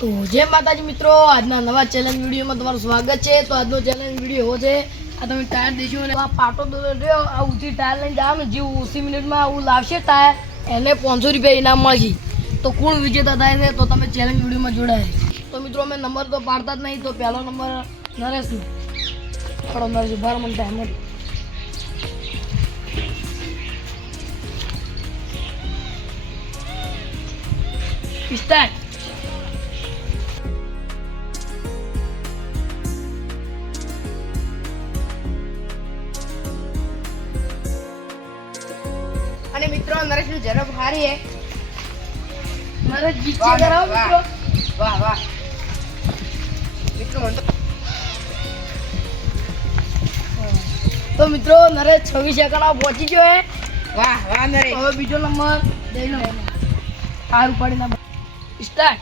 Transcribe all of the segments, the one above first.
તો જય માતાજી મિત્રો, આજના નવા ચેલેન્જ વિડીયોમાં તમારું સ્વાગત છે। તો આજનો ચેલેન્જ વિડીયો એવો છે, આ તમે ટાયર દેશો ને આ પાટો રહ્યો, આ ઊંચી ટાયર લઈને જાવ ને, જે 80 મિનિટમાં આવું લાવશે ટાયર એને 500 રૂપિયા ઇનામ મળશે। તો કોણ વિજેતા થાય છે તો તમે ચેલેન્જ વિડીયોમાં જોડાય। તો મિત્રો અમે નંબર તો પાડતા જ નહીં, તો પહેલો નંબર નરેશનો થોડો નરેશ બાર મને ટાઈમ સ્ટાર્ટ। અને મિત્રો નરેશની ઝડપ સારી હે, નરેશ જીતે કરાવો મિત્રો। વાહ વાહ મિત્રો તો મિત્રો નરેશ 26 સેકન્ડમાં પહોંચી ગયો હે। વાહ વાહ નરેશ। હવે બીજો નંબર લઈ લો, સારું પડીને સ્ટાર્ટ।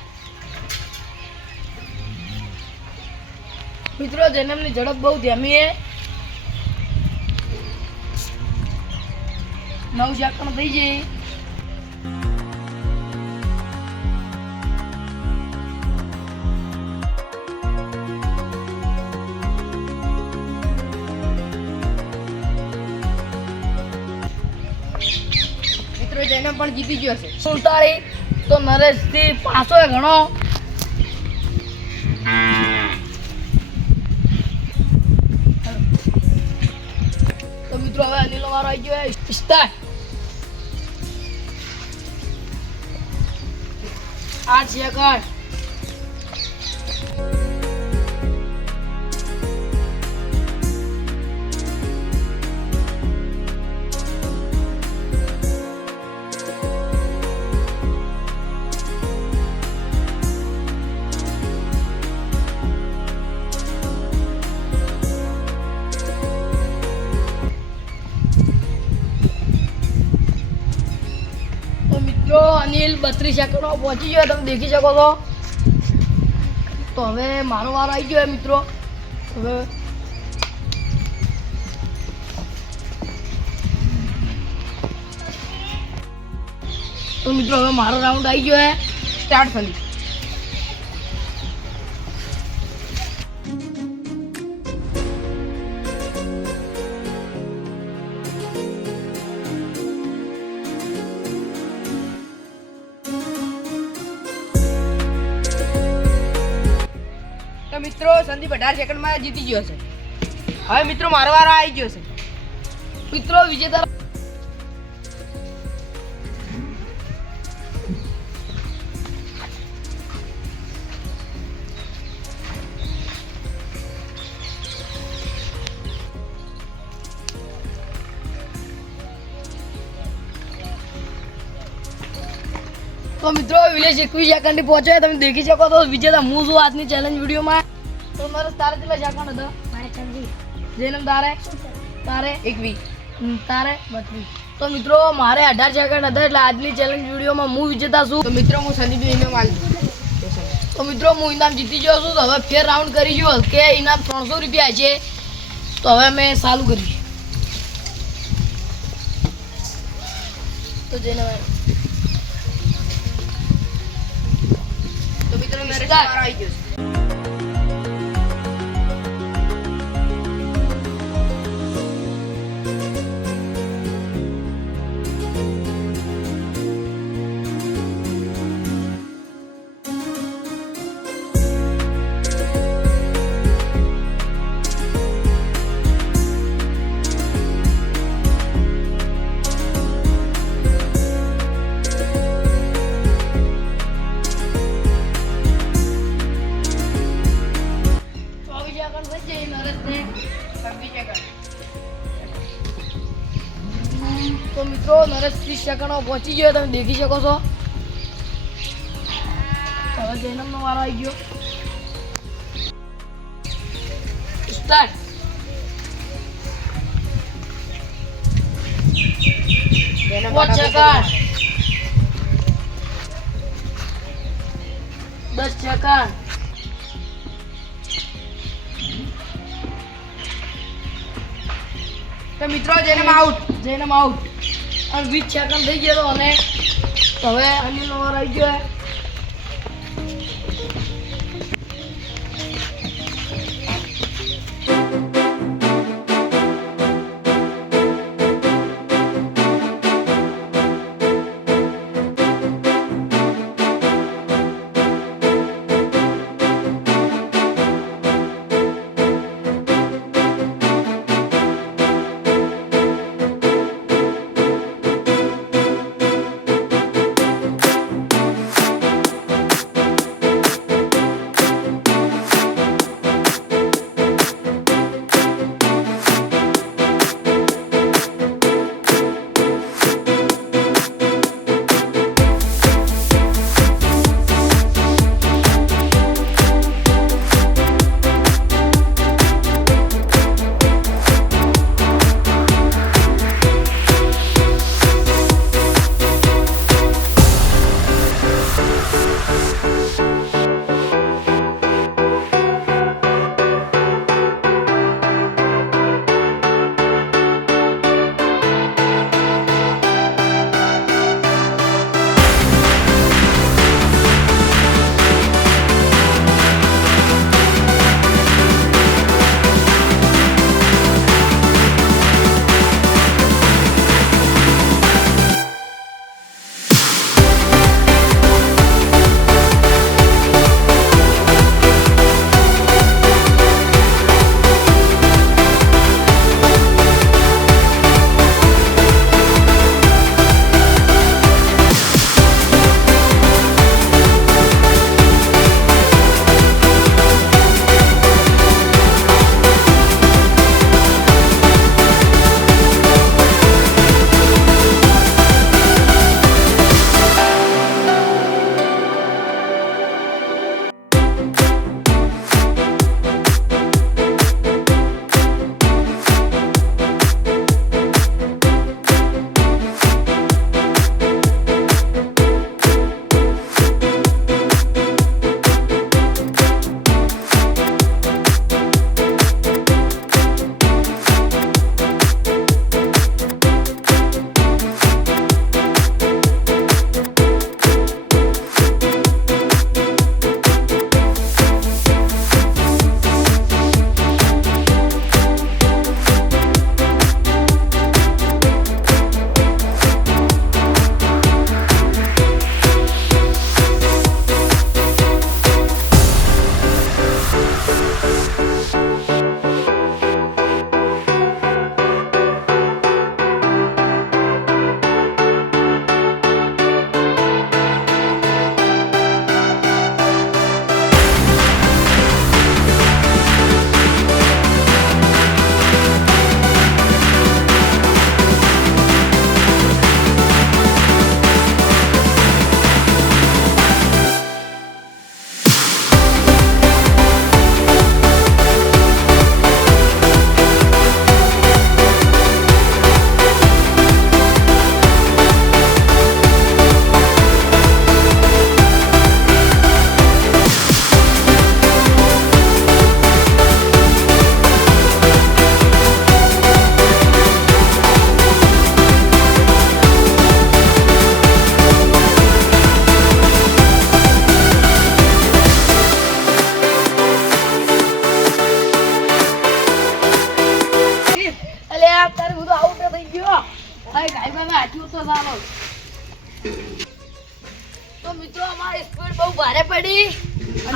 મિત્રો જન્મની ઝડપ બહુ ધીમી હે, 9 સેકન્ડ થઈ જાય। મિત્રો જન્મ પણ જીતી ગયો છે 47। તો નરેશ થી પાછો ઘણો। તો મિત્રો હવે અનિલનો વારો આવી ગયો સ્ટાર્ટ। 8 સેકન્ડ। મિત્રો અનિલ 32 સેકન્ડમાં પહોંચી ગયો, તમે દેખી શકો છો। તો હવે મારો વારો આવી ગયો મિત્રો। હવે તો મિત્રો હવે મારો રાઉન્ડ આવી ગયો સ્ટાર્ટ કરી। તો મિત્રો સંદીપ 18 સેકન્ડમાં જીતી ગયો છે। હવે મિત્રો મારો વારો આવી ગયો છે મિત્રો, વિજેતા। તો મિત્રો વિલેજ 21 સેકન્ડ પહોંચ્યો, તમે દેખી શકો તો વિજેતા હું છું આજની ચેલેન્જ વિડીયોમાં। તો મારે તારે કેટલા સેકન્ડ હતા? મારે 26। જેનમ તારે 21, તારે 32। તો મિત્રો મારે 18 સેકન્ડ હતા, એટલે આજની ચેલેન્જ વિડીયોમાં હું વિજેતા છું। તો મિત્રો હું સંદીપ ઇનામ આલી। તો મિત્રો હું ઇનામ જીતી ગયો છું। તો હવે ફેર રાઉન્ડ કરીશું કે ઇનામ 300 રૂપિયા છે। તો હવે અમે ચાલુ કરીશું। તો જેને તો મિત્રો નરેશ વારો આવી ગયો છે। તો મિત્રો નરેશ 30 સેકન્ડમાં પહોંચી ગયો, તમે દેખી શકો છો। હવે જૈનમનો વારો આવી ગયો સ્ટાર્ટ। 5 second, 10 second. तो मित्रों जैनम आउट और 20 सेकंड થઈ ગયો અને હવે અનિલ ઓવર આવી ગયો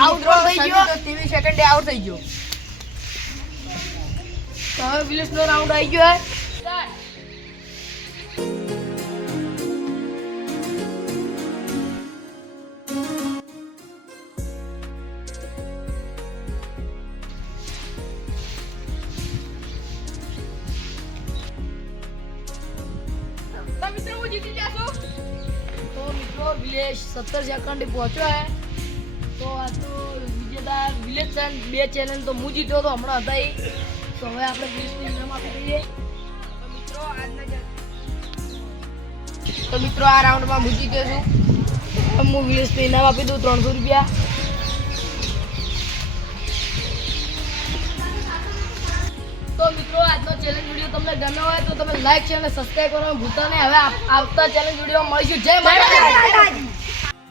આઉટ થઈ ગયો. 23 સેકન્ડે આઉટ થઈ ગયો. તો હવે વિલેશનો રાઉન્ડ આવી ગયો હે. સ્ટાર્ટ. તો મિત્રો હું જીતી ગયા છું. તો મિત્રો વિલેશ 17 સેકન્ડે પહોંચ્યો હે. તો આ તો વિજેતા વિલેશ છે. 2 ચેલેન્જ તો હું જીત્યો તો હમણાં હતા એ. તો હવે આપણે વિલેશને ઇનામ આપી દઈએ. તો મિત્રો આ રાઉન્ડમાં હું જીત્યો છું. હું વિલેશને ઇનામ આપી દઉં 300 રૂપિયા. તો મિત્રો આજનો ચેલેન્જ વિડીયો તમને ગમ્યો હોય તો તમે લાઈક છે અને સબસ્ક્રાઇબ કરવાનું ભૂલતા નહીં. હવે આવતા ચેલેન્જ વિડીયો મળીશું. જય માતાજી.